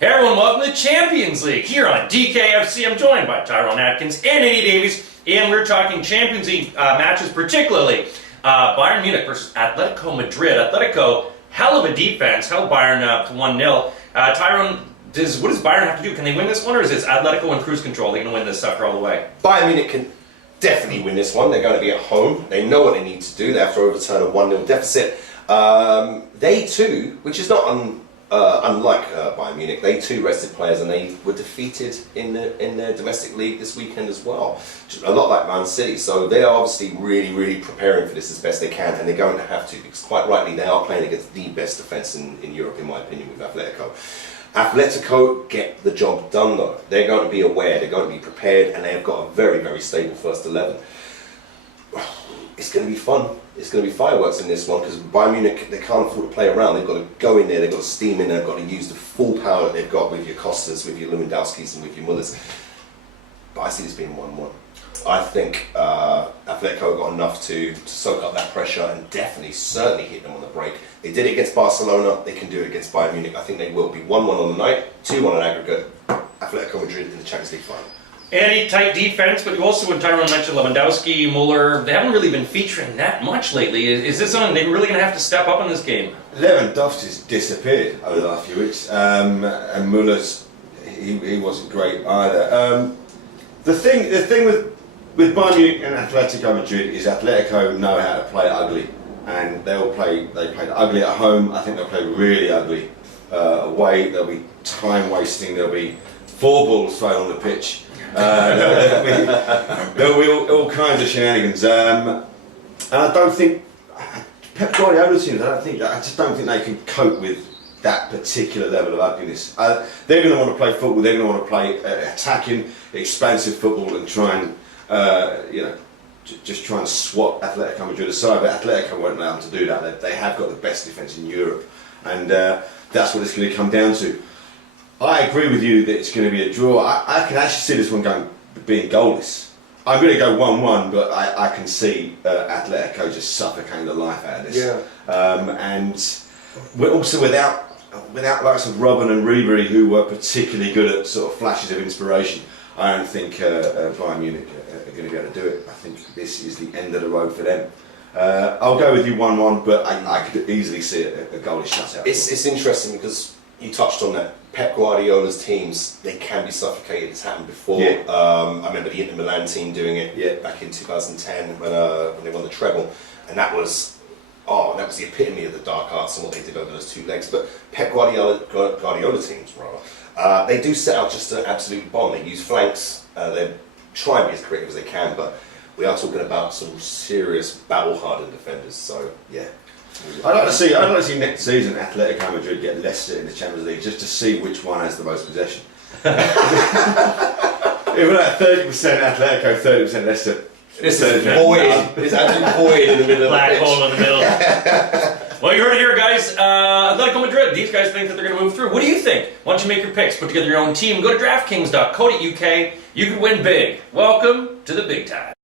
Hey everyone, welcome to the Champions League here on DKFC. I'm joined by Tyrone Atkins and Eddie Davies, and we're talking Champions League matches, particularly Bayern Munich versus Atletico Madrid. Atletico, hell of a defense, held Bayern up to 1-0. Tyrone, what does Bayern have to do? Can they win this one, or is this Atletico in cruise control? They're going to win this sucker all the way? Bayern Munich can definitely win this one. They're going to be at home. They know what they need to do. They have to overturn a 1-0 deficit. They too, which is not unlike Bayern Munich, they too rested players and they were defeated in their domestic league this weekend as well. A lot like Man City, so they are obviously really preparing for this as best they can, and they're going to have to, because quite rightly they are playing against the best defence in Europe, in my opinion, with Atletico. Atletico get the job done though. They're going to be aware, they're going to be prepared, and they have got a very stable first 11. It's going to be fun. It's going to be fireworks in this one, because Bayern Munich, they can't afford to play around. They've got to go in there, they've got to steam in there, they've got to use the full power that they've got with your Costas, with your Lewandowskis and with your Mullers. But I see this being 1-1. I think Atletico got enough to soak up that pressure and certainly hit them on the break. They did it against Barcelona, they can do it against Bayern Munich. I think they will be 1-1 on the night, 2-1 on aggregate. Atletico Madrid in the Champions League final. Any tight defense, but you also, when Tyrone mentioned Lewandowski, Muller, they haven't really been featuring that much lately. Is this something they're really going to have to step up in this game? Lewandowski's disappeared over the last few weeks, and Muller's he wasn't great either. The thing with Bayern Munich and Atletico Madrid is Atletico know how to play ugly, and they played ugly at home. I think they'll play really ugly away. There'll be time wasting. There'll be 4 balls thrown on the pitch. There'll be all kinds of shenanigans, and I don't think Pep Guardiola's teams. I just don't think they can cope with that particular level of ugliness. They're going to want to play football. They're going to want to play attacking, expansive football, and try and just try and swat Atletico Madrid aside. But Atletico won't allow them to do that. They have got the best defence in Europe, and that's what it's going to come down to. I agree with you that it's going to be a draw. I can actually see this one being goalless. I'm going to go 1-1, but I can see Atletico just suffocating the life out of this. Yeah. And we're also without likes of Robben and Ribery, who were particularly good at sort of flashes of inspiration. I don't think Bayern Munich are going to be able to do it. I think this is the end of the road for them. I'll go with you 1-1, but I could easily see a goalless shutout. It's interesting because you touched on that. Pep Guardiola's teams, they can be suffocated. It's happened before. Yeah. I remember the Inter Milan team doing it back in 2010 when they won the treble, and that was the epitome of the dark arts and what they did over those 2 legs. But Pep Guardiola teams, rather, they do set out just an absolute bomb. They use flanks. They try and be as creative as they can, but we are talking about some serious battle-hardened defenders. So yeah. I'd like to see next season Atletico Madrid get Leicester in the Champions League, just to see which one has the most possession. If we're at 30% Atletico, 30% Leicester. This is void. It's absolutely void in the middle of the pitch. Black hole in the middle. Well, you heard it here, guys. Atletico Madrid, these guys think that they're going to move through. What do you think? Why don't you make your picks, put together your own team, go to DraftKings.co.uk. You could win big. Welcome to the big time.